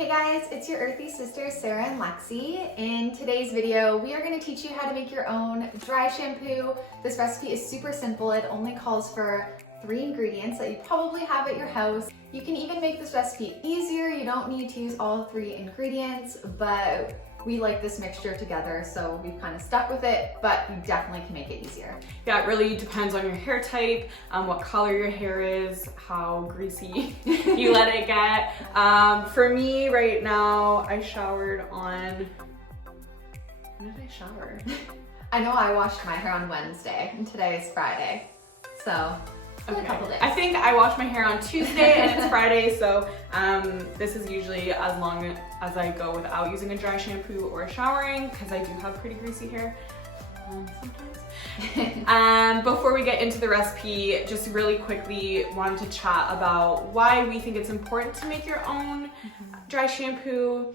Hey guys, it's your earthy sisters Sarah and Lexi. In today's video, we are going to teach you how to make your own dry shampoo. This recipe is super simple. It only calls for 3 ingredients that you probably have at your house. You can even make this recipe easier. You don't need to use all 3 ingredients, but we like this mixture together, so we've kind of stuck with it, but you definitely can make it easier. Yeah, it really depends on your hair type, what color your hair is, how greasy you let it get. For me right now, I showered on, when did I shower? I know I washed my hair on Wednesday, and today is Friday, so okay. A couple days. I think I wash my hair on Tuesday and it's Friday, so this is usually as long as I go without using a dry shampoo or showering, because I do have pretty greasy hair sometimes. Before we get into the recipe, just really quickly wanted to chat about why we think it's important to make your own dry shampoo.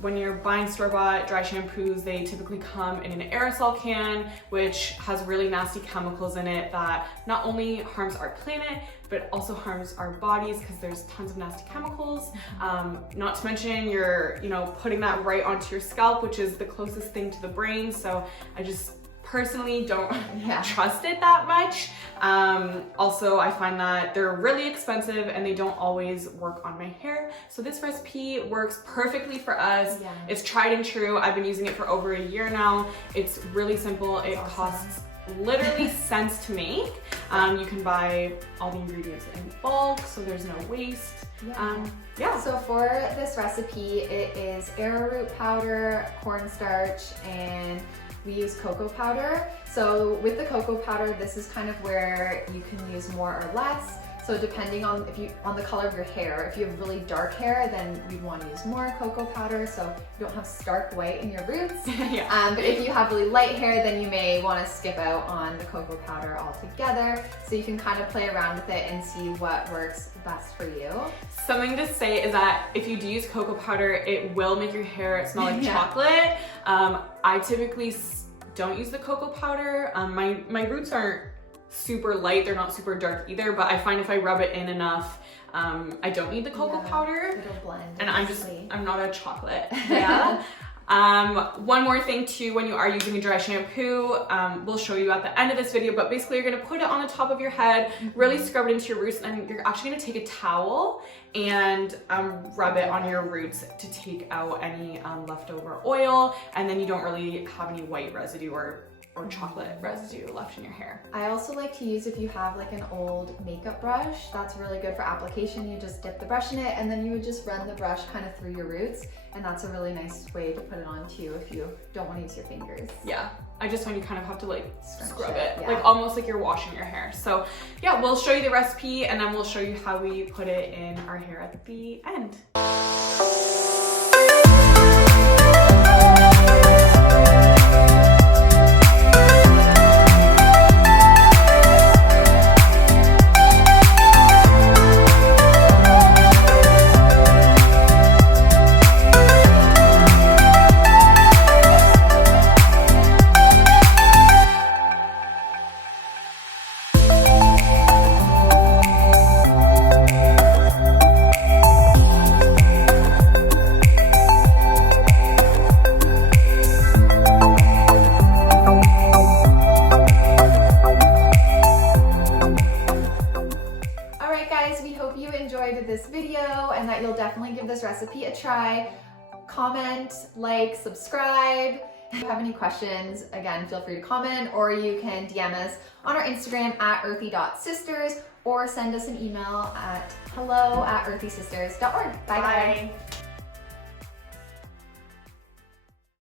When you're buying store-bought dry shampoos, they typically come in an aerosol can, which has really nasty chemicals in it that not only harms our planet, but also harms our bodies because there's tons of nasty chemicals. Not to mention you're, putting that right onto your scalp, which is the closest thing to the brain. So I just personally don't trust it that much. Also, I find that they're really expensive and they don't always work on my hair. So this recipe works perfectly for us. Yeah. It's tried and true. I've been using it for over a year now. It's really simple. It costs literally cents to make. You can buy all the ingredients in bulk, so there's no waste. So for this recipe, it is arrowroot powder, cornstarch, and we use cocoa powder. So with the cocoa powder, this is kind of where you can use more or less. So depending on the color of your hair, if you have really dark hair, then you'd want to use more cocoa powder so you don't have stark white in your roots. But if you have really light hair, then you may want to skip out on the cocoa powder altogether. So you can kind of play around with it and see what works best for you. Something to say is that if you do use cocoa powder, it will make your hair smell like chocolate. I typically don't use the cocoa powder. My roots aren't super light, they're not super dark either, but I find if I rub it in enough, I don't need the cocoa powder. It'll blend. And I'm not a chocolate. One more thing too, when you are using a dry shampoo, we'll show you at the end of this video, but basically you're gonna put it on the top of your head, really scrub it into your roots, and you're actually gonna take a towel and rub it on your roots to take out any leftover oil, and then you don't really have any white residue or chocolate residue left in your hair. I also like to use, if you have like an old makeup brush, that's really good for application. You just dip the brush in it and then you would just run the brush kind of through your roots, and that's a really nice way to put it on too if you don't want to use your fingers. Yeah, I just find you kind of have to like scrub it, yeah. like almost like you're washing your hair. So yeah, we'll show you the recipe and then we'll show you how we put it in our hair at the end. We hope you enjoyed this video and that you'll definitely give this recipe a try. Comment, like, subscribe. If you have any questions, again, feel free to comment, or you can DM us on our Instagram at earthy.sisters, or send us an email at hello@earthysisters.org. Bye guys.